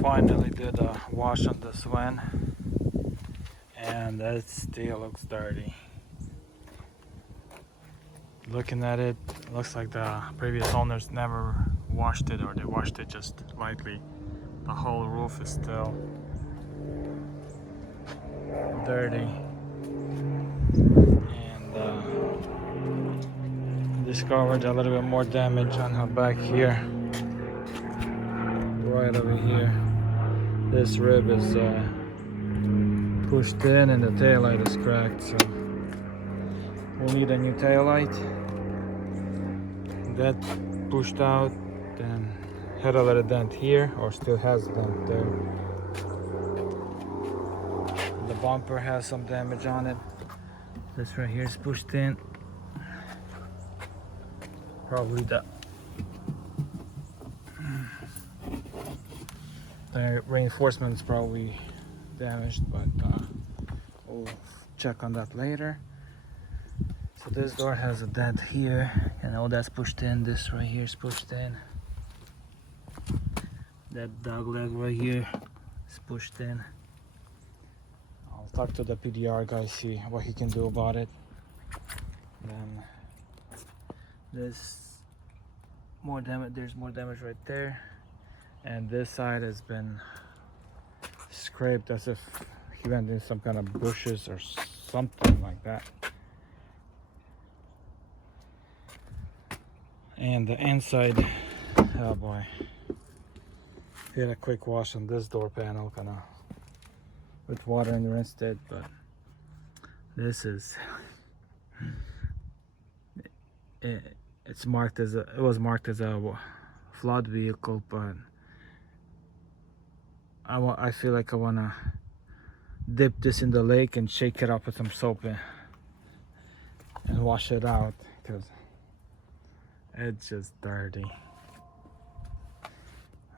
Finally did a wash on this one, and it still looks dirty. Looking at it, looks like the previous owners never washed it, or they washed it just lightly. The whole roof is still dirty, and discovered a little bit more damage on her back here, right over here. This rib is pushed in and the tail light is cracked, so we'll need a new tail light. That pushed out, then had a little dent here, or still has a dent there. The bumper has some damage on it. This right here is pushed in. Probably the reinforcement is probably damaged, but we'll check on that later. So this door has a dent here, and all that's pushed in. This right here is pushed in. That dog leg right here is pushed in. I'll talk to the PDR guy, see what he can do about it. Then this more damage. There's more damage right there, and this side has been scraped as if he went in some kind of bushes or something like that. And the inside, oh boy, did a quick wash on this door panel, kind of with water and rinsed it, but this is it's marked as it was marked as a flood vehicle, but I feel like I wanna dip this in the lake and shake it up with some soap and wash it out, because it's just dirty.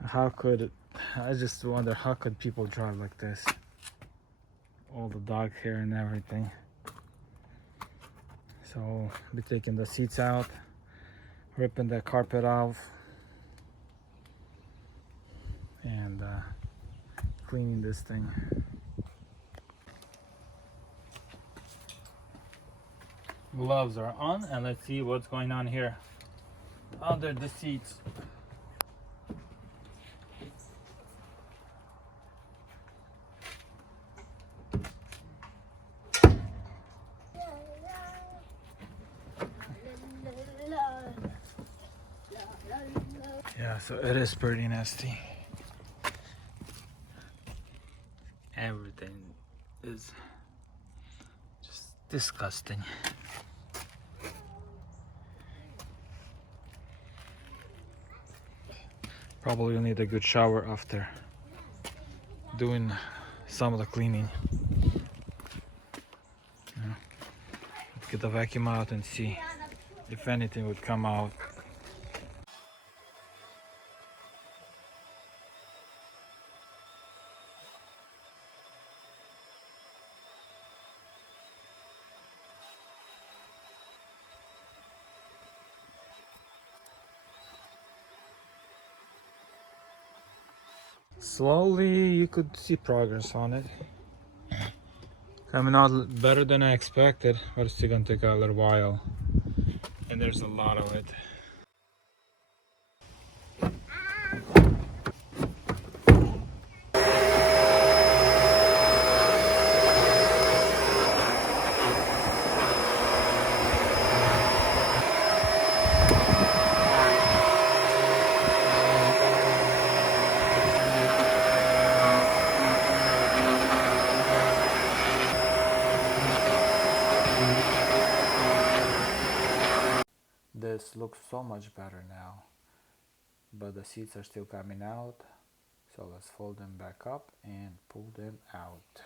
How could it? I just wonder, how could people drive like this? All the dog hair and everything. So I'll be taking the seats out, ripping the carpet off, and cleaning this thing. Gloves are on, and let's see what's going on here under the seats. Yeah, so it is pretty nasty. Everything is just disgusting. Probably need a good shower after doing some of the cleaning. Yeah. Let's get the vacuum out and see if anything would come out. Slowly you could see progress on it. Coming out better than I expected, but it's still gonna take a little while. And there's a lot of it. This looks so much better now, but the seats are still coming out, so let's fold them back up and pull them out.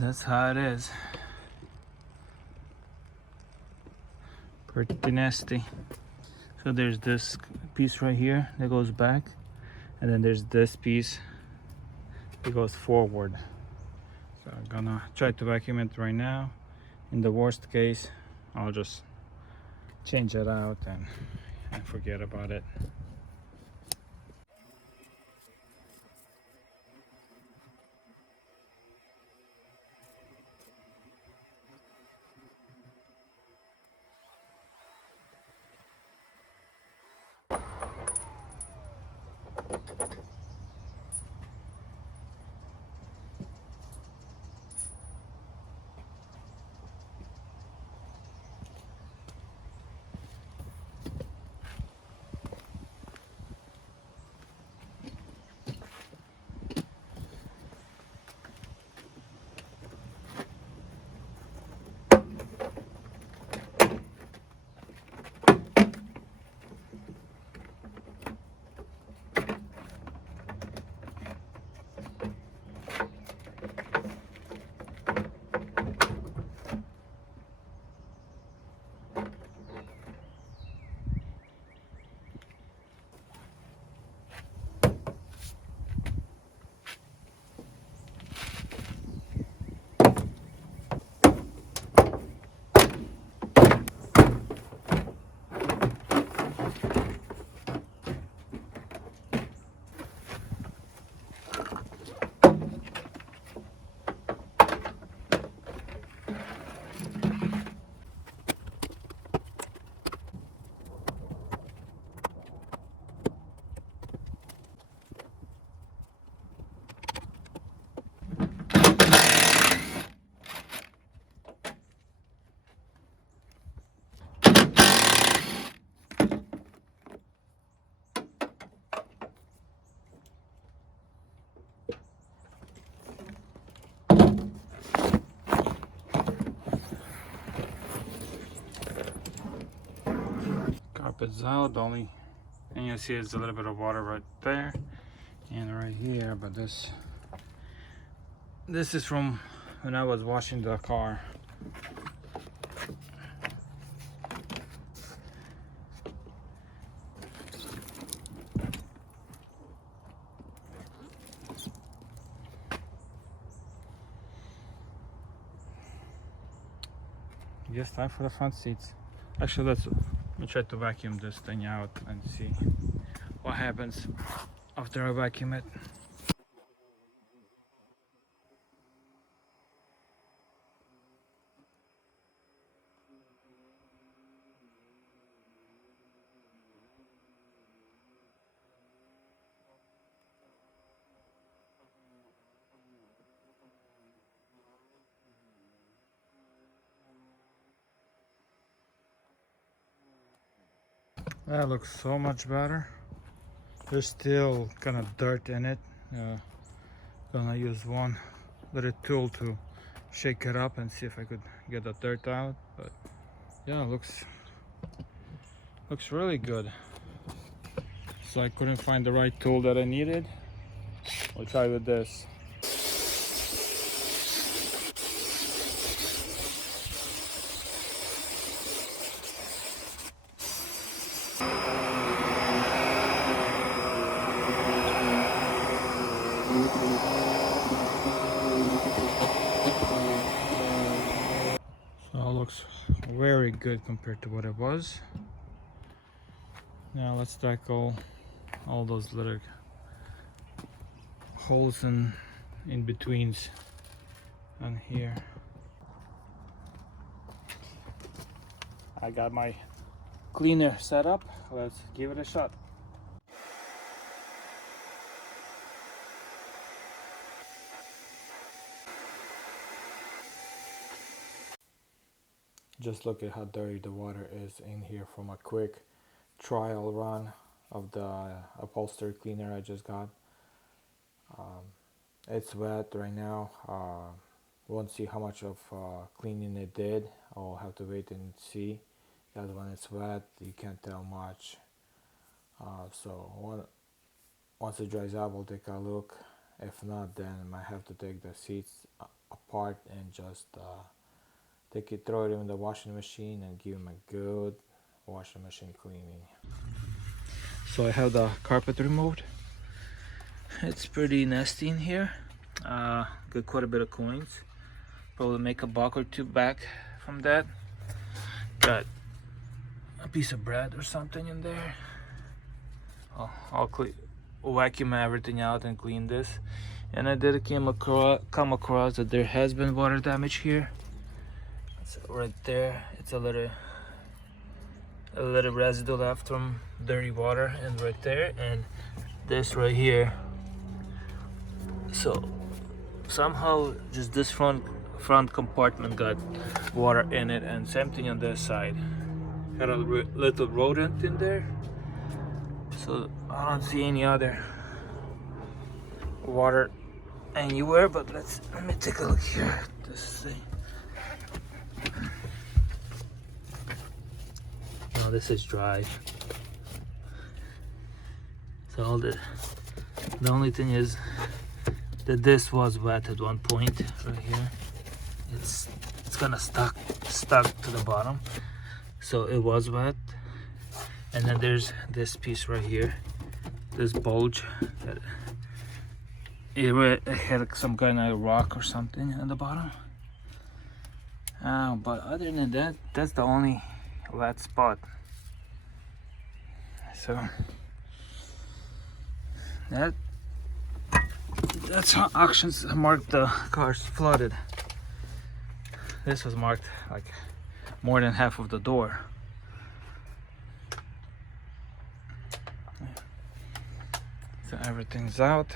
That's how it is. Pretty nasty. So there's this piece right here that goes back, and then there's this piece that goes forward. So I'm gonna try to vacuum it right now. In the worst case, I'll just change it out and forget about it. Carpet's out. The only thing you see is a little bit of water right there and right here, but this is from when I was washing the car. Yes, time for the front seats. Actually, let me try to vacuum this thing out and see what happens after I vacuum it. That looks so much better. There's still kind of dirt in it. Gonna use one little tool to shake it up and see if I could get the dirt out. But yeah, looks really good. So I couldn't find the right tool that I needed. I'll try with this. So it looks very good compared to what it was. Now let's tackle all those little holes in betweens on here. I got my cleaner set up. Let's give it a shot. Just look at how dirty the water is in here from a quick trial run of the upholstery cleaner I just got. It's wet right now. Won't see how much of cleaning it did. I'll have to wait and see, because when it's wet you can't tell much. So once it dries out, we'll take a look. If not, then I might have to take the seats apart and just take it, throw it in the washing machine and give them a good washing machine cleaning. So I have the carpet removed. It's pretty nasty in here. Got quite a bit of coins. Probably make a buck or two back from that. Got a piece of bread or something in there. I'll vacuum everything out and clean this. And I did come across that there has been water damage here. It's right there. It's a little residue left from dirty water, and right there, and this right here. So somehow just this front compartment got water in it, and same thing on this side. Got a little rodent in there. So I don't see any other water anywhere, but let me take a look here at this thing. No, this is dry. So all the only thing is that this was wet at one point right here. It's kind of stuck to the bottom, so it was wet. And then there's this piece right here, this bulge that it had some kind of rock or something at the bottom. But other than that, that's the only wet spot. So that's how auctions marked the cars flooded. This was marked like more than half of the door. So everything's out.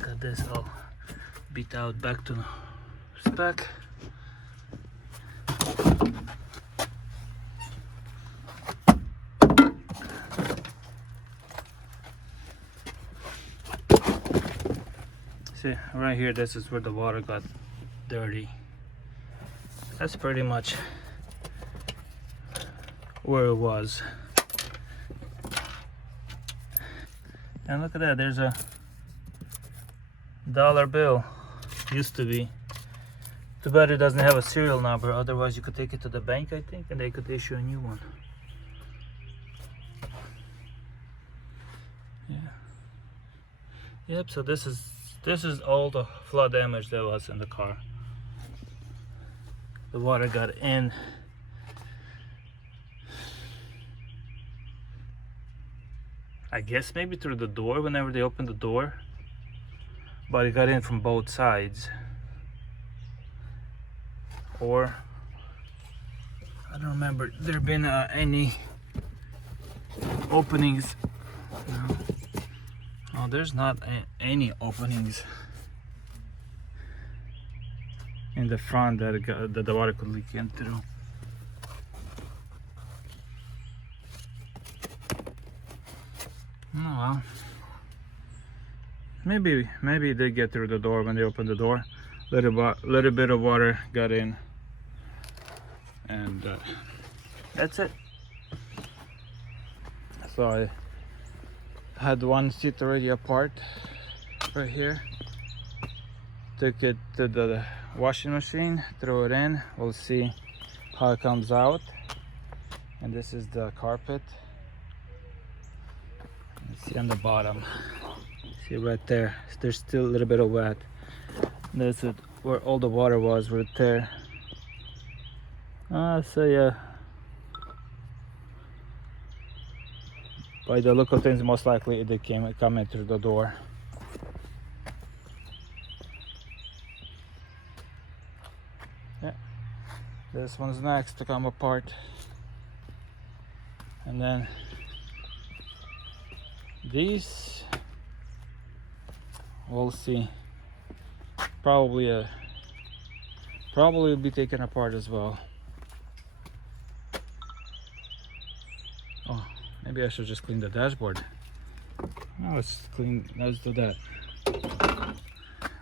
Got this all beat out back to spec. See, right here, this is where the water got dirty. That's pretty much where it was. And look at that, there's a dollar bill. Used to be. Too bad it doesn't have a serial number, otherwise you could take it to the bank, I think, and they could issue a new one. Yeah. Yep, so this is all the flood damage that was in the car. The water got in. I guess maybe through the door whenever they opened the door, but it got in from both sides. Or I don't remember there been any openings. No. Oh, there's not any openings in the front that the water could leak in through. Oh well. Maybe they get through the door when they open the door. Little bit of water got in, and that's it. So I had one seat already apart right here. Took it to the washing machine, throw it in. We'll see how it comes out. And this is the carpet. See on the bottom. See right there. There's still a little bit of wet. That's it, where all the water was, right there. So yeah. By the look of things, most likely they come in through the door. Yeah. This one's next to come apart. And then these, we'll see. Probably will be taken apart as well. Oh, maybe I should just clean the dashboard. No, let's do that.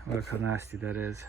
Look how nasty that is.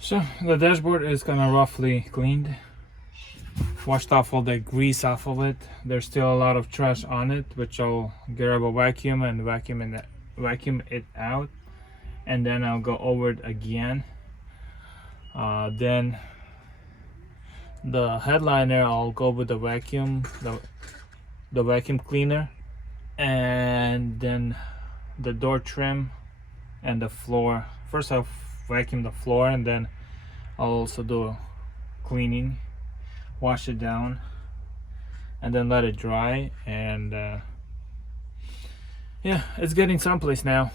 So the dashboard is kind of roughly cleaned, washed off all the grease off of it. There's still a lot of trash on it, which I'll grab a vacuum and vacuum it out, and then I'll go over it again. Then the headliner I'll go with the vacuum, the vacuum cleaner, and then the door trim and the floor. First I'll vacuum the floor, and then I'll also do cleaning, wash it down, and then let it dry. And yeah, it's getting someplace now.